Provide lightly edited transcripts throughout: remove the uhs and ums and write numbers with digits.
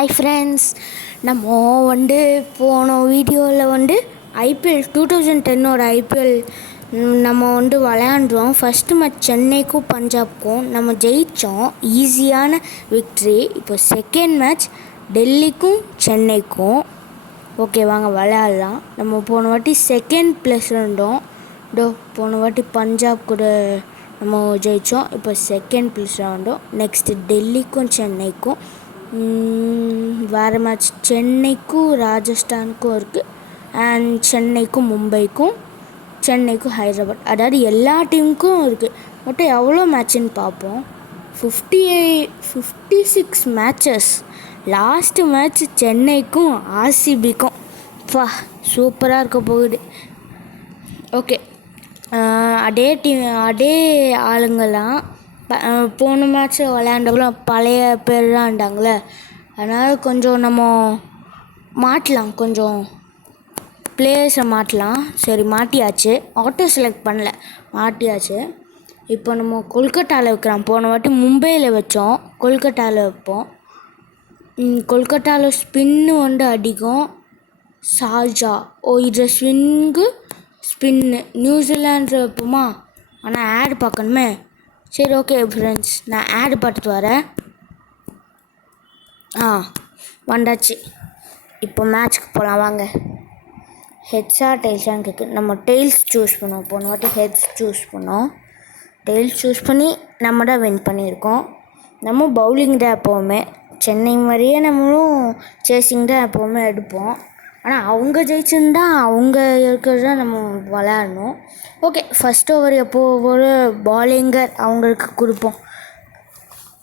Hi friends, நம்ம போன வீடியோவில் ஐபிஎல் 2010 ஐபிஎல் நம்ம விளையாண்டுறோம். ஃபஸ்ட்டு மேட்ச் சென்னைக்கும் பஞ்சாப்க்கும் நம்ம ஜெயித்தோம், ஈஸியான விக்ட்ரி. இப்போ செகண்ட் மேட்ச் டெல்லிக்கும் சென்னைக்கும். ஓகே, வாங்க விளையாடலாம். நம்ம போன வாட்டி செகண்ட் ப்ளேஸ் இருந்தோம். போன வாட்டி பஞ்சாப் கூட நம்ம ஜெயித்தோம். இப்போ செகண்ட் ப்ளேஸில் வந்தோம். நெக்ஸ்ட்டு டெல்லிக்கும் சென்னைக்கும் வேறு மேட்ச் சென்னைக்கும் ராஜஸ்தானுக்கும் இருக்குது. அண்ட் சென்னைக்கும் மும்பைக்கும், சென்னைக்கும் ஹைதராபாத், அதாவது எல்லா டீமுக்கும் இருக்குது. மொத்தம் எவ்வளோ மேட்ச்சுன்னு பார்ப்போம். 56 மேட்சஸ். லாஸ்ட்டு மேட்ச் சென்னைக்கும் ஆர்சிபிக்கும். சூப்பராக இருக்க போகுது. ஓகே, அதே ஆளுங்கள்லாம் போன மேட்ச்சில் விளையாண்டவங்களும் பழைய பேர்லாம் இருந்தாங்களே. அதனால் கொஞ்சம் நம்ம மாட்டலாம், கொஞ்சம் பிளேயர்ஸை மாட்டலாம். சரி, மாட்டியாச்சு. ஆட்டோ செலக்ட் பண்ணல, மாட்டியாச்சு. இப்போ நம்ம கொல்கட்டாவில் வைக்கிறோம். போன வாட்டி மும்பையில் வச்சோம், கொல்கட்டாவில் வைப்போம். கொல்கட்டாவில் ஸ்பின்னு அடிக்கும். ஷார்ஜா இதில் ஸ்பின்னு நியூசிலாண்டில் வைப்போமா? ஆனால் ஆட் பார்க்கணுமே. சரி, ஓகே ஃப்ரெண்ட்ஸ், நான் ஆட் பார்த்துட்டு வரேன். வந்தாச்சு. இப்போ மேட்ச்க்கு போகலாம் வாங்க. ஹெட்ஸா டெய்ல்ஸான்னு இருக்குது. நம்ம டெய்ல்ஸ் சூஸ் பண்ணுவோம். போன வாட்டி ஹெட்ஸ் சூஸ் பண்ணோம். டெய்ல்ஸ் சூஸ் பண்ணி நம்ம தான் வின் பண்ணியிருக்கோம். நம்ம பவுலிங் தான் எப்போவுமே, சென்னை மாதிரியே நம்மளும் சேசிங் தான் எப்போவுமே எடுப்போம். ஆனால் அவங்க ஜெயிச்சிருந்தா அவங்க இருக்கிறது தான் நம்ம விளையாடணும். ஓகே, ஃபஸ்ட் ஓவர் ஒரு பாலிங்கர் அவங்களுக்கு கொடுப்போம்.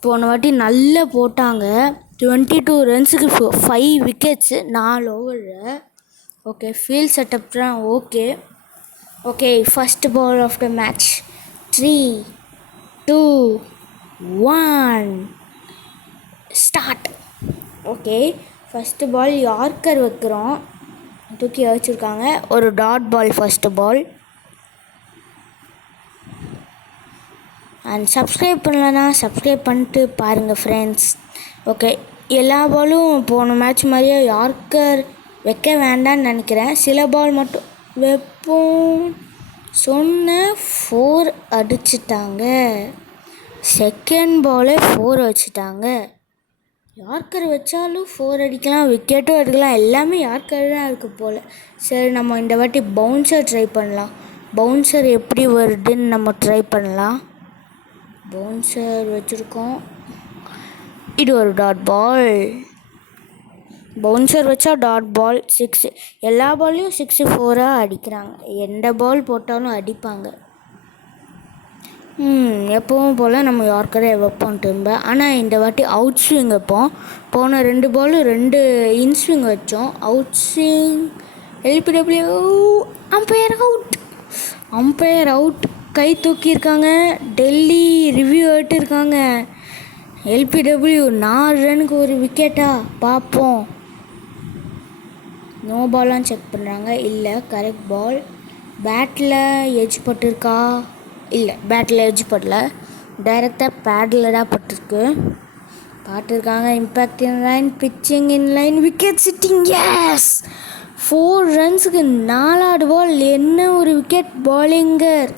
போன வாட்டி நல்லா போட்டாங்க. 22 ரன்ஸுக்கு 5 விக்கெட்ஸு 4 ஓவரில். ஓகே, ஃபீல்ட் செட்டப் தான் okay. First ball of the match. 3, 2, 1 start. Okay, first ball yorker வைக்கிறோம். தூக்கி வச்சுருக்காங்க. ஒரு dot ball first ball. And subscribe பண்ணலன்னா சப்ஸ்கிரைப் பண்ணிட்டு பாருங்கள் ஃப்ரெண்ட்ஸ். ஓகே, எல்லா பாலும் போன மேட்ச் மாதிரியே யார்க்கர் வைக்க வேண்டான்னு நினைக்கிறேன். சில பால் மட்டும் வைப்போம் சொன்ன 4 அடிச்சிட்டாங்க. செகண்ட் பாலே 4 வச்சுட்டாங்க. யார்க்கர் வச்சாலும் 4 அடிக்கலாம், விக்கெட்டும் எடுக்கலாம். எல்லாமே யார்க்கர் தான் இருக்குது போல். சரி, நம்ம இந்த வாட்டி பவுன்சர் ட்ரை பண்ணலாம். பவுன்சர் எப்படி வருதுன்னு நம்ம ட்ரை பண்ணலாம். பவுன்சர் வச்சுருக்கோம். இது ஒரு டாட் பால். பவுன்சர் வச்சா டாட் பால் 6. எல்லா பால்லையும் 6 4 அடிக்கிறாங்க. எந்த பால் போட்டாலும் அடிப்பாங்க. எப்பவும் போல் நம்ம யார்க்கரே வைப்போம் திரும்ப. ஆனால் இந்த வாட்டி அவுட் ஸ்விங் வைப்போம். போன 2 பாலும் 2 இன்ஸ்விங் வச்சோம். Outswing. LBW. Umpire out. கை தூக்கியிருக்காங்க. டெல்லி ரிவ்யூ எடுத்திருக்காங்க. எல்பிடபிள்யூ 4 ரனுக்கு ஒரு விக்கெட்டா பார்ப்போம். நோ பால்லாம் செக் பண்ணுறாங்க. இல்லை, கரெக்ட் பால். பேட்டில் எட்ஜ் பட்டிருக்கா? இல்லை, பேட்டில் எட்ஜ் படல, டைரெக்டாக பேடில் தான் பார்த்துருக்காங்க. Impact in line, pitching in line, wicket sitting. Yes, 4 ரன்ஸுக்கு 4வது பால். என்ன ஒரு விக்கெட் பாலிங்கர்!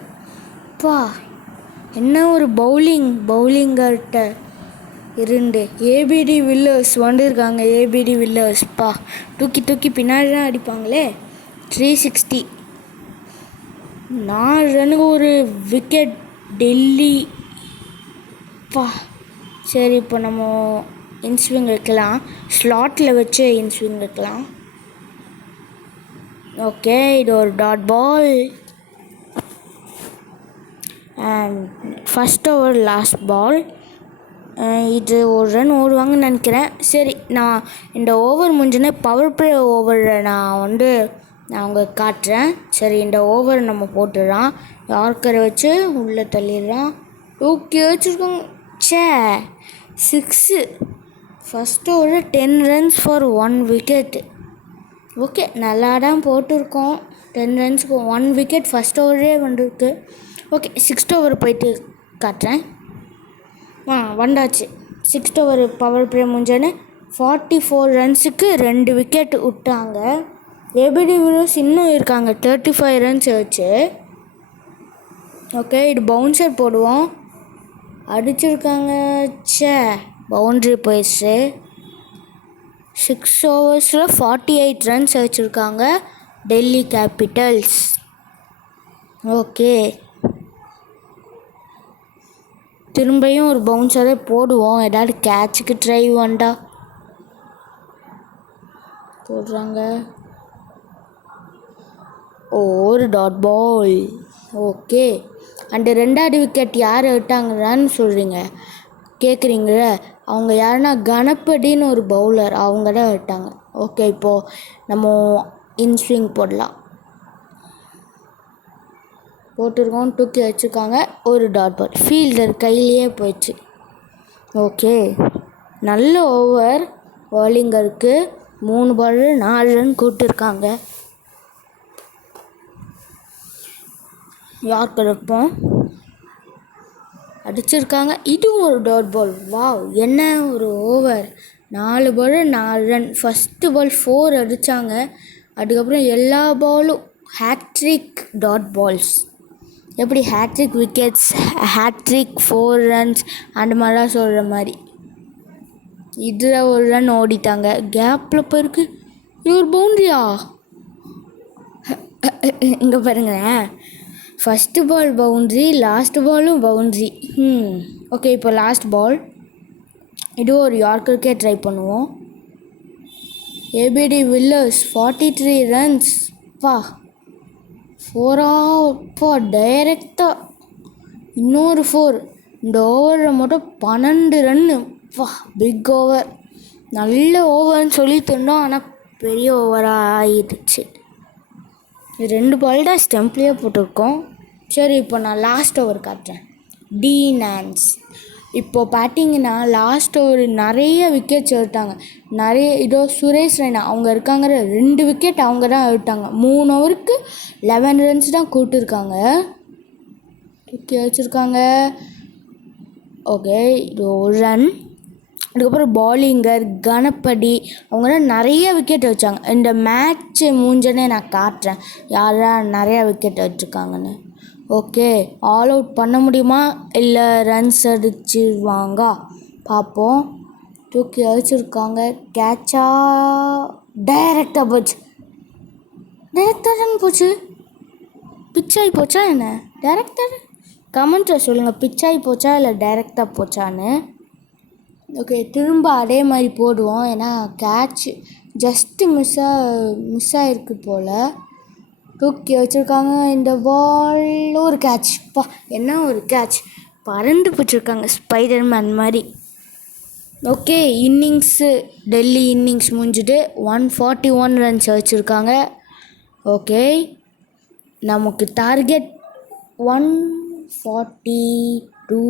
என்ன ஒரு பவுலிங்கர்கிட்ட இருந்து ஏபிடி வில்லர்ஸ் வந்துருக்காங்க. ஏபிடி வில்லர்ஸ் தூக்கி பின்னாடி தான் அடிப்பாங்களே. 360. 4 ரனுக்கு ஒரு விக்கெட் டெல்லி. சரி, இப்போ நம்ம இன்ஸ்விங் வைக்கலாம். ஸ்லாட்டில் வச்சு இன்ஸ்விங் வைக்கலாம். ஓகே, இது ஒரு dot ball. And first over last ball. இது ஒரு ரன் ஓடுவாங்கன்னு நினைக்கிறேன். சரி, நான் இந்த ஓவர் முடிஞ்சோன்னே பவர் பிளே ஓவரை நான் உங்களுக்கு காட்டுறேன். சரி, இந்த ஓவர் நம்ம போட்டுடலாம். யார்க்கரை வச்சு உள்ளே தள்ளிடுறான். தூக்கி வச்சுருக்கோங்க. 6. ஃபஸ்ட்டு ஒரு 10 ரன்ஸ் ஃபார் 1 விக்கெட். ஓகே, நல்லா தான் போட்டிருக்கோம். 10 ரன்ஸுக்கு 1 விக்கெட் ஃபஸ்ட் ஓவரே வந்துருக்கு. ஓகே, 6th ஓவர் போயிட்டு காட்டுறேன். வந்தாச்சு. 6th ஓவர் பவர் பிளே முடிஞ்சோன்னே 44 ரன்ஸுக்கு 2 விக்கெட் விட்டாங்க. ஏபிடி வில்லியர்ஸ் இன்னும் இருக்காங்க 35 ரன்ஸ் வச்சு. ஓகே, இது பவுன்சர் போடுவோம். அடிச்சிருக்காங்க. பவுண்ட்ரி போயிடுச்சு. 6 ஓவர்ஸில் 48 ரன்ஸ் வச்சுருக்காங்க டெல்லி கேபிட்டல்ஸ். ஓகே, திரும்பியும் ஒரு பவுன்சரே போடுவோம். ஏதாவது கேட்சுக்கு ட்ரை வேண்டா போடுறாங்க. ஒரு டாட் பால். ஓகே, அண்டு 2வது விக்கெட் யார் விட்டாங்கன்னு சொல்கிறீங்க கேட்குறீங்கள? அவங்க யாருன்னா கணபதின்னு ஒரு பவுலர், அவங்க தான் விட்டாங்க. ஓகே, இப்போது நம்ம இன்ஸ்விங் போடலாம். போட்டிருக்கோம், தூக்கி வச்சுருக்காங்க. ஒரு டாட் பால் ஃபீல்டர் கையிலேயே போயிடுச்சு. ஓகே, நல்ல ஓவர் பவுலிங்கருக்கு. 3 பால் 4 ரன் கூட்டிருக்காங்க. யாருக்கு இருப்போம் அடிச்சிருக்காங்க. இதுவும் ஒரு டாட் பால். வாவ், என்ன ஒரு ஓவர். 4 பால் 4 ரன். ஃபஸ்ட்டு பால் 4 அடித்தாங்க. அதுக்கப்புறம் எல்லா பாலும் ஹேட்ரிக் டாட் பால்ஸ். எப்படி ஹேட்ரிக் விக்கெட்ஸ், ஹேட்ரிக் 4 ரன்ஸ் அந்த மாதிரிலாம் சொல்கிற மாதிரி. இதில் ஒரு ரன் ஓடிட்டாங்க. கேப்பில் போயிருக்கு. இது ஒரு பவுண்ட்ரியா? இங்கே பாருங்களேன், ஃபஸ்ட்டு பால் பவுண்ட்ரி, லாஸ்ட்டு பாலும் பவுண்ட்ரி. ஓகே, இப்போ லாஸ்ட் பால். இதுவும் ஒரு யார்க்கருக்கே ட்ரை பண்ணுவோம். ABD Villiers 43 runs. பா 4 டைரெக்டாக இன்னொரு 4. இந்த ஓவரில் மட்டும் 12 ரன்னு. பா, பிக் ஓவர். நல்ல ஓவர்னு சொல்லிட்டு இருந்தோம், ஆனால் பெரிய ஓவராக ஆயிடுச்சு. 2 பால் தான் ஸ்டெம்ப்லேயே போட்டிருக்கோம். சரி, இப்போ நான் லாஸ்ட் ஓவர் காட்டுறேன். டி நான்ஸ். இப்போது பேட்டிங்கன்னா லாஸ்ட் ஓவர் நிறைய விக்கெட்ஸ் எடுத்தாங்க. இதோ சுரேஷ் ரெய்னா அவங்க இருக்காங்க. 2 விக்கெட் அவங்க தான் எடுத்தாங்க. 3 ஓவருக்கு 11 ரன்ஸ் தான் கூட்டிருக்காங்க. தூக்கி வச்சுருக்காங்க. ஓகே, இது ஒரு ரன். அதுக்கப்புறம் பாலிங்கர் கணபதி அவங்க தான் நிறைய விக்கெட் வச்சாங்க. இந்த மேட்ச்சு மூஞ்சனே நான் காட்டுறேன் யாரா நிறையா விக்கெட் வச்சுருக்காங்கன்னு. ஓகே, ஆல் அவுட் பண்ண முடியுமா இல்லை ரன்ஸ் அடிச்சிருவாங்க பார்ப்போம். தூக்கி அடிச்சிருக்காங்க. கேட்சா? டைரெக்டாக போச்சு. டைரெக்டாக ரன் போச்சு. பிச்சாகி போச்சா என்ன? டைரெக்டாக கமெண்ட்டில் சொல்லுங்கள், பிச்சாகி போச்சா இல்லை டைரெக்டாக போச்சான்னு. ஓகே, திரும்ப அதே மாதிரி போடுவோம். ஏன்னா கேட்ச் ஜஸ்ட்டு மிஸ் ஆகிருக்கு போல். தூக்கி வச்சுருக்காங்க. இந்த பால் ஒரு கேட்ச். பா, என்ன ஒரு கேட்ச். பறந்து பிடிச்சிருக்காங்க ஸ்பைடர்மேன் மாதிரி. ஓகே, டெல்லி இன்னிங்ஸ் முடிஞ்சுட்டு 141 ரன்ஸ் வச்சுருக்காங்க. ஓகே, நமக்கு டார்கெட் 142.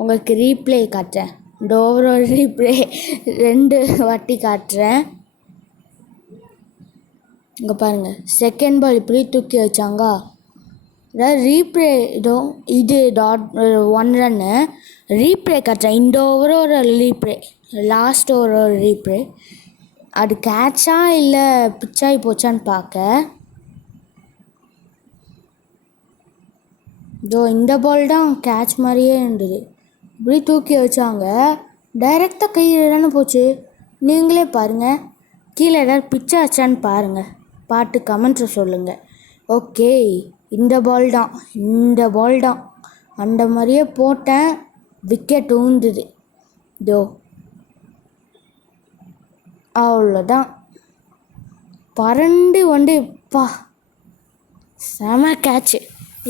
உங்களுக்கு ரீப்ளே காட்டுறேன். இந்த ஓவரால் ரீப்ளே 2 வாட்டி காட்டுறேன். இங்கே பாருங்கள், செகண்ட் பால் இப்படி தூக்கி வச்சாங்க. அதாவது ரீப்ளே இது 1 ரன்னு. ரீப்ளே காட்டுறேன். இந்த ஓவரோட ரீப்ளே, லாஸ்ட் ஓவரோட ரீப்ளே. அது கேட்சா இல்லை பிச்சாகி போச்சான்னு பார்க்க. இந்த பால் தான் கேட்ச் மாதிரியே இருந்தது. இப்படி தூக்கி வச்சாங்க. டைரெக்டாக கையில் தானே போச்சு. நீங்களே பாருங்கள், கீழே ஏதாவது பிச்சை ஆச்சான்னு பாருங்கள், பார்த்து கமெண்ட்ஸில் சொல்லுங்கள். ஓகே, இந்த பால் தான் அந்த மாதிரியே போட்டேன். விக்கெட் ஊந்துது. அவ்வளோதான். பறந்து வந்து செம கேட்சு.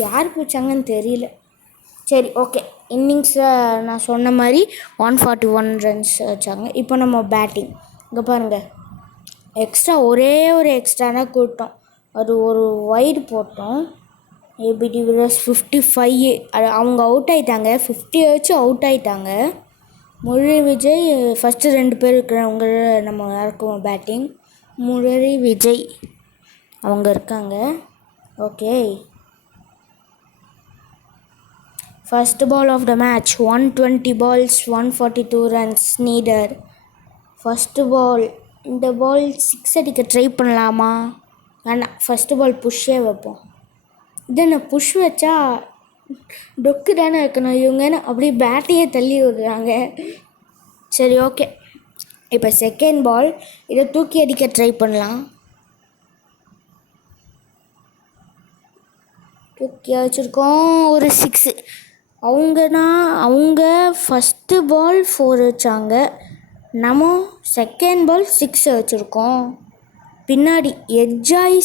யார் பிடிச்சாங்கன்னு தெரியல. சரி, ஓகே, இன்னிங்ஸில் நான் சொன்ன மாதிரி 141 ரன்ஸ் வச்சாங்க. இப்போ நம்ம பேட்டிங். இங்கே பாருங்கள், ஒரே ஒரு எக்ஸ்ட்ரா தான் கூட்டோம். அது ஒரு வைடு போட்டோம். ABD Villiers 55. அவங்க அவுட் ஆகிட்டாங்க. 50 வச்சு அவுட் ஆகிட்டாங்க. முரளி விஜய் ஃபஸ்ட்டு 2 பேர் இருக்கிறவங்க நம்ம இறக்குவோம் பேட்டிங். முரளி விஜய் அவங்க இருக்காங்க. Okay, first ball of the match. 120 balls 142 runs needed. First ball இந்த பால் 6 அடிக்க ட்ரை பண்ணலாமா? வேணாம், ஃபஸ்ட்டு பால் புஷ்ஷே வைப்போம். இதை நான் புஷ் வச்சா டொக்கு தானே இருக்கணும். இவங்க என்ன அப்படியே பேட்டையே தள்ளி விடுறாங்க. சரி, ஓகே. இப்போ செகண்ட் பால் இதை தூக்கி அடிக்க ட்ரை பண்ணலாம். தூக்கி வச்சுருக்கோம், ஒரு 6. அவங்க ஃபஸ்ட்டு பால் 4 வச்சாங்க, நம்ம செகண்ட் பால் 6 வச்சுருக்கோம். பின்னாடி எட்ஜாய்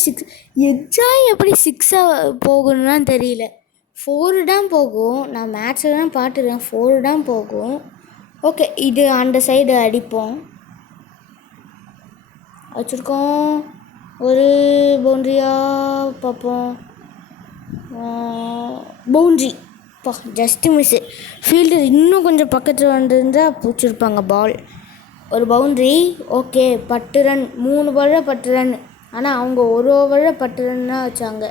எப்படி 6 போகணும்னா தெரியல. 4 தான் போகும். நான் மேட்ச்சில் தான் பார்த்துருக்கேன், 4 தான் போகும். ஓகே, இது அந்த சைடு அடிப்போம். வச்சுருக்கோம், ஒரு பவுண்ட்ரியாக பார்ப்போம். Boundary, just miss. ஃபீல்டர் இன்னும் கொஞ்சம் பக்கத்தில் வந்துருந்தால் பிடிச்சிருப்பாங்க பால். ஒரு பவுண்ட்ரி. Okay, 10 run. 3 பாலில் 10 ரன். ஆனால் அவங்க ஒரு ஓவரில் 10 ரன் தான் வச்சாங்க.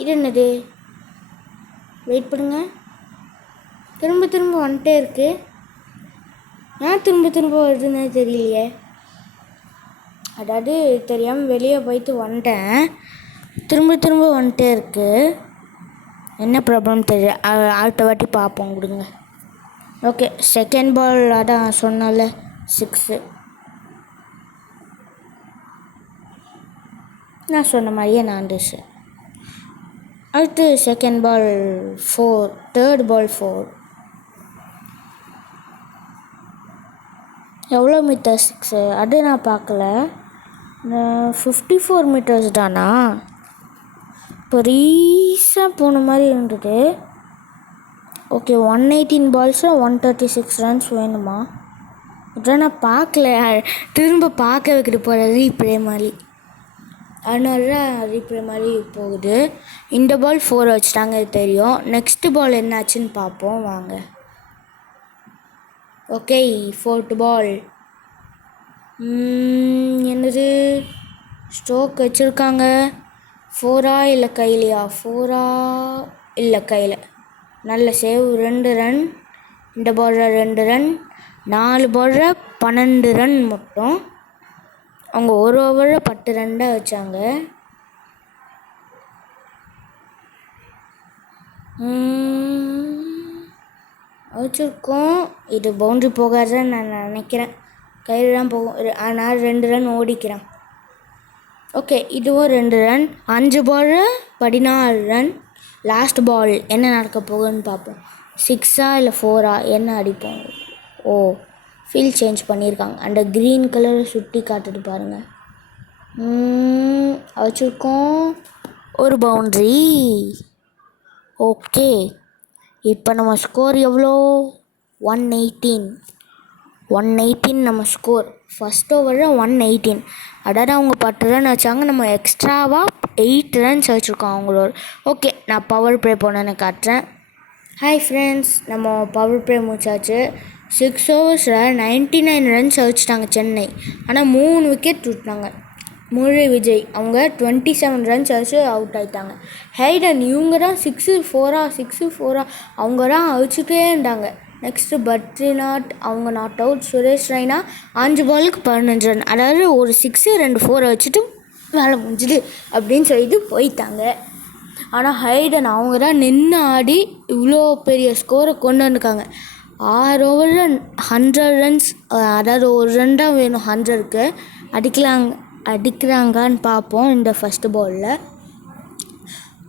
இது என்னது? வெயிட் பண்ணுங்க, திரும்ப வந்துட்டே இருக்கு. ஏன் திரும்ப வருதுன்னு தெரியலையே. அதாவது தெரியாமல் வெளியே போயிட்டு வந்துட்டேன், திரும்ப வந்துட்டே இருக்கு. என்ன ப்ராப்ளம் தெரியல, அடுத்த வாட்டி பார்ப்போம், கொடுங்க. ஓகே, செகண்ட் பால் அதான் சொன்னால 6. நான் சொன்ன மாதிரியே நடந்துச்சு. அடுத்து செகண்ட் பால் 4, தேர்ட் பால் 4. எவ்வளோ மீட்டர் 6? அது நான் பார்க்கல. 54 மீட்டர்ஸ் தானா? இப்போ ரீஸாக போன மாதிரி இருந்தது. ஓகே, 118 பால்ஸில் 136 ரன்ஸ் வேணுமா? அதான் நான் பார்க்கல, திரும்ப பார்க்க வைக்கிட்டு போகிற ரீப்ளே மாதிரி. அதனால தான் ரீப்ளே மாதிரி போகுது. இந்த பால் 4 வச்சுட்டாங்க, இது தெரியும். நெக்ஸ்ட்டு பால் என்னாச்சுன்னு பார்ப்போம் வாங்க. ஓகே, 4th பால். என்னது ஸ்ட்ரோக் வச்சுருக்காங்க? 4 இல்லை கையிலையா? 4 இல்லை கையில். நல்ல சேவ், 2 ரன். இந்த பாலில் 2 ரன். 4 பாலில் 12 ரன் மட்டும். அவங்க ஒரு ஓவரில் 10 ரன் தான் வச்சாங்க. வச்சுருக்கோம். இது பவுண்ட்ரி போகாதுன்னு நான் நினைக்கிறேன், கையில் தான் போகும். ஆனால் 2 ரன் ஓடிக்கிறேன். ஓகே, இதுவும் 2 ரன். 5 பால் 14 ரன். லாஸ்ட் பால் என்ன நடக்க போகுதுன்னு பார்ப்போம். 6 இல்லை 4 என்ன அடிப்போம்? ஓ, ஃபீல்ட் சேஞ்ச் பண்ணியிருக்காங்க. அந்த க்ரீன் கலரை சுட்டி காட்டுது பாருங்கள். வச்சுருக்கோம், ஒரு பவுண்ட்ரி. ஓகே, இப்போ நம்ம ஸ்கோர் எவ்வளோ? 118 நம்ம ஸ்கோர். ஃபஸ்ட் ஓவரில் 118. அதாவது அவங்க 10 ரன் வச்சாங்க, நம்ம எக்ஸ்ட்ராவாக 8 ரன்ஸ் வச்சுருக்கோம் அவங்களோட. ஓகே, நான் பவர் ப்ளே போனேன்னு காட்டுறேன். ஹாய் ஃப்ரெண்ட்ஸ், நம்ம பவர் ப்ளே முடிச்சாச்சு. 6 ஓவர்ஸில் 99 ரன்ஸ் வச்சுட்டாங்க சென்னை. ஆனால் 3 விக்கெட் விட்டாங்க. முரளி விஜய் அவங்க 27 ரன்ஸ் வச்சு அவுட் ஆகிட்டாங்க. ஹைடன் இவங்க தான் 6-4 அவங்க தான் அழிச்சிட்டே இருந்தாங்க. நெக்ஸ்ட்டு பத்ரிநாத் அவங்க நாட் அவுட். சுரேஷ் ரெய்னா 5 பாலுக்கு 15 ரன். அதாவது ஒரு 6 2 4 வச்சுட்டு வேலை முடிஞ்சுது அப்படின்னு சொல்லிட்டு போயிட்டாங்க. ஆனால் ஹைடன் அவங்க தான் நின்று ஆடி இவ்வளோ பெரிய ஸ்கோரை கொண்டு வந்துருக்காங்க. 6 ஓவரில் 100 ரன்ஸ். அதாவது ஒரு ரன் தான் வேணும் 100க்கு. அடிக்கிறாங்கன்னு பார்ப்போம். இந்த ஃபஸ்ட்டு பாலில்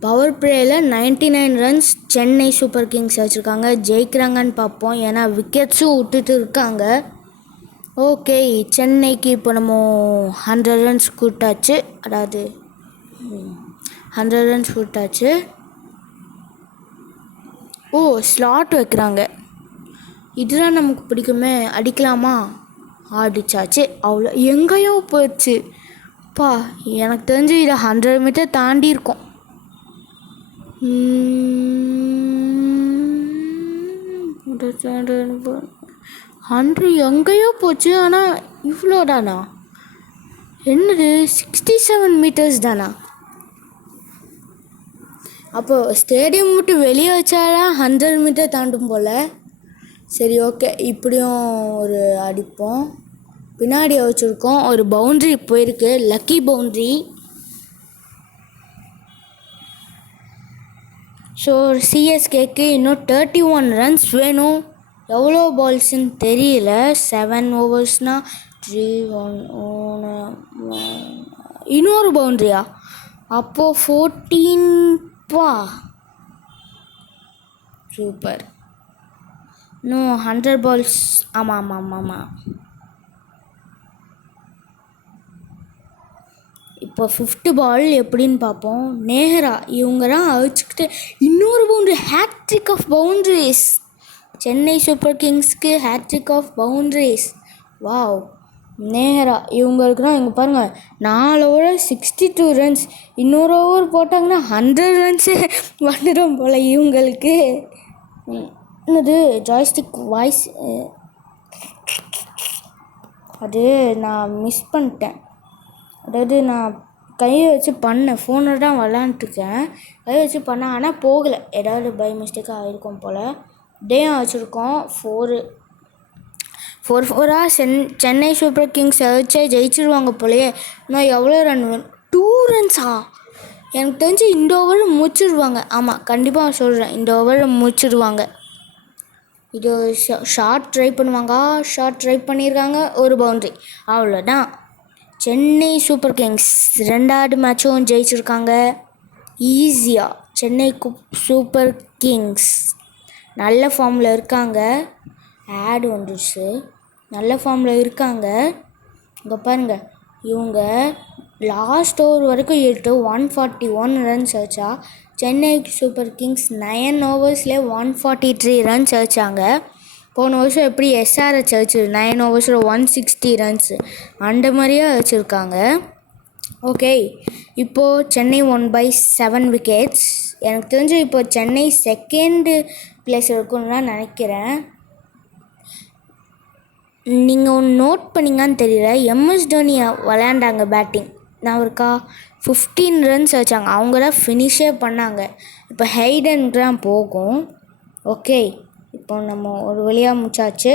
பவர் பிளேயில் 99 ரன்ஸ் சென்னை சூப்பர் கிங்ஸ் வச்சுருக்காங்க. ஜெயிக்கிறாங்கன்னு பார்ப்போம், ஏன்னா விக்கெட்ஸும் விட்டுட்டு இருக்காங்க. ஓகே, சென்னைக்கு இப்போ நம்ம 100 ரன்ஸ் கொடுத்தாச்சு. அதாவது 100 ரன்ஸ் கொடுத்தாச்சு. ஓ, ஸ்லாட் வைக்கிறாங்க, இதுதான் நமக்கு பிடிக்குமே. அடிக்கலாமா? அடித்தாச்சு. அவ்வளோ எங்கேயோ போயிடுச்சு. எனக்கு தெரிஞ்சு இதை 100 மீட்டர் தாண்டி இருக்கும். 100 எங்கேயோ போச்சு. ஆனால் இவ்வளோ தானா? என்னது 67 மீட்டர்ஸ் தானா? அப்போது ஸ்டேடியம் விட்டு வெளியே வச்சாலாம் 100 மீட்டர் தாண்டும் போல். சரி ஓகே, இப்படியும் ஒரு அடிப்போம். பின்னாடி வச்சுருக்கோம், ஒரு பவுண்ட்ரி போயிருக்கு, லக்கி பவுண்ட்ரி. ஸோ சிஎஸ்கேக்கு இன்னும் 31 ரன்ஸ் வேணும். எவ்வளோ பால்ஸுன்னு தெரியல. 7 ஓவர்ஸ்னால் 3 1 இன்னொரு பவுண்ட்ரியா? அப்போது 14 சூப்பர். இன்னும் 100 பால்ஸ். ஆமாம். இப்போ 5th பால் எப்படின்னு பார்ப்போம். நேஹரா இவங்க தான் அழிச்சிக்கிட்டு இன்னொரு boundary. Hat-trick of boundaries. Chennai Super கிங்ஸ்க்கு hat-trick of boundaries. Wow. Nehra இவங்களுக்கு தான் இங்கே பாருங்கள், 4 ஓவர் 62 ரன்ஸ். இன்னொரு ஓவர் போட்டாங்கன்னா 100 ரன்ஸு வந்துடும் போல் இவங்களுக்கு. என்னது ஜாய்ஸ்டிக் வாய்ஸ்? அது நான் மிஸ் பண்ணிட்டேன். அதாவது நான் கையை வச்சு பண்ணேன், ஃபோனில் தான் விளாண்டுருக்கேன். கையை வச்சு பண்ணேன், ஆனால் போகலை. ஏதாவது பை மிஸ்டேக்காக ஆகிருக்கும் போல். டேயும் வச்சுருக்கோம் 4-4 சென்னை சூப்பர் கிங்ஸ் வச்சே ஜெயிச்சிருவாங்க போலையே. இன்னும் எவ்வளோ ரன்? 2 ரன்ஸா? எனக்கு தெரிஞ்சு இந்த ஓவரில் முடிச்சிடுவாங்க. ஆமாம், கண்டிப்பாக சொல்கிறேன், இந்த ஓவரில் முடிச்சிடுவாங்க. இது ஷார்ட் ட்ரை பண்ணுவாங்க. ஷார்ட் ட்ரை பண்ணியிருக்காங்க, ஒரு பவுண்ட்ரி, அவ்வளோதான். சென்னை சூப்பர் கிங்ஸ் 2வது மேட்சும் ஜெயிச்சிருக்காங்க ஈஸியாக. சென்னை சூப்பர் கிங்ஸ் நல்ல ஃபார்மில் இருக்காங்க. ஆட் வந்துடுச்சு. நல்ல ஃபார்மில் இருக்காங்க. இங்கே பாருங்கள், இவங்க லாஸ்ட் ஓவர் வரைக்கும் 141 ரன்ஸ் வச்சா, சென்னை சூப்பர் கிங்ஸ் 9 ஓவர்ஸ்லேயே 143 ரன்ஸ் வச்சாங்க. போன வருஷம் எப்படி எஸ்ஆர்ஹெச் வச்சு 9 ஓவர்ஸில் 160 ரன்ஸு அந்த மாதிரியே வச்சுருக்காங்க. ஓகே, இப்போது சென்னை 1/7 விக்கெட்ஸ். எனக்கு தெரிஞ்சு இப்போ சென்னை 2nd பிளேஸ் இருக்குன்னு தான் நினைக்கிறேன். நீங்கள் ஒன்று நோட் பண்ணிங்கன்னு தெரியல, எம்எஸ் தோனி விளையாண்டாங்க பேட்டிங். நான் இருக்கா 15 ரன்ஸ் வச்சாங்க. அவங்க தான் ஃபினிஷே பண்ணாங்க. இப்போ ஹைடனுக்கு தான் போகும். ஓகே, இப்போ நம்ம ஒரு வழியாக முடிச்சாச்சு.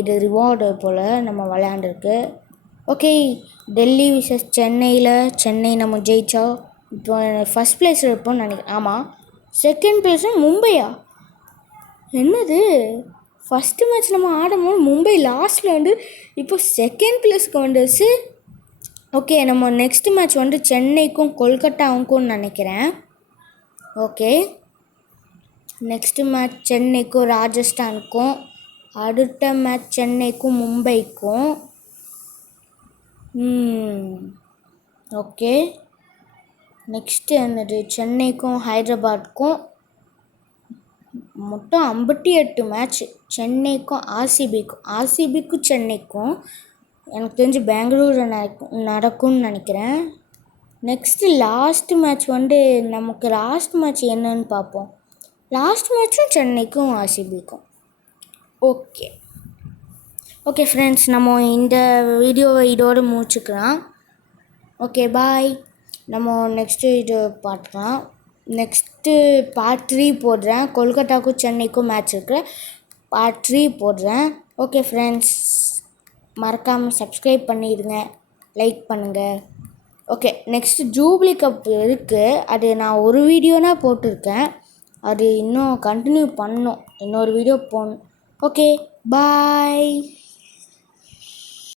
இது ரிவார்டு போல் நம்ம விளையாண்டுருக்கு. ஓகே, டெல்லி விசஸ் சென்னை நம்ம ஜெயித்தா இப்போ ஃபஸ்ட் பிளேஸில் இருப்போம்னு நினைக்கிறேன். ஆமாம், 2nd பிளேஸும் மும்பையா? என்னது, ஃபஸ்ட்டு மேட்ச் நம்ம ஆடும்போது மும்பை லாஸ்ட்டில் வந்து இப்போ 2nd பிளேஸ்க்கு வந்துச்சு. ஓகே, நம்ம நெக்ஸ்ட் மேட்ச் வந்து சென்னைக்கும் கொல்கட்டாவுக்கும் நினைக்கிறேன். ஓகே, நெக்ஸ்ட்டு மேட்ச் சென்னைக்கும் ராஜஸ்தானுக்கும், அடுத்த மேட்ச் சென்னைக்கும் மும்பைக்கும். ஓகே, நெக்ஸ்ட்டு என்னது, சென்னைக்கும் ஹைதராபாத்துக்கும். மொத்தம் 58 மேட்ச்சு. சென்னைக்கும் ஆர்சிபிக்கும் சென்னைக்கும். எனக்கு தெரிஞ்சு பெங்களூரில் நடக்கும்னு நினைக்கிறேன். நெக்ஸ்ட்டு லாஸ்ட்டு மேட்ச் வந்து நமக்கு லாஸ்ட் மேட்ச் என்னன்னு பார்ப்போம். லாஸ்ட் மேட்ச்சும் சென்னைக்கும் ஆர்சிபிக்கும். ஓகே ஃப்ரெண்ட்ஸ், நம்ம இந்த வீடியோவை இதோடு முடிச்சுக்கலாம். ஓகே, பாய். நம்ம நெக்ஸ்ட்டு இது பார்க்கலாம். நெக்ஸ்ட்டு பார்ட் 3 போடுறேன். கொல்கட்டாவுக்கும் சென்னைக்கும் மேட்ச் இருக்கிற பார்ட் 3 போடுறேன். ஓகே ஃப்ரெண்ட்ஸ், மறக்காமல் சப்ஸ்கிரைப் பண்ணிடுங்க, லைக் பண்ணுங்கள். ஓகே, நெக்ஸ்ட்டு ஜூப்ளி கப் இருக்குது. அது நான் ஒரு வீடியோனா போட்டிருக்கேன். அது இன்னும் கண்டினியூ பண்ணணும், இன்னொரு வீடியோ போடணும். ஓகே, பாய்.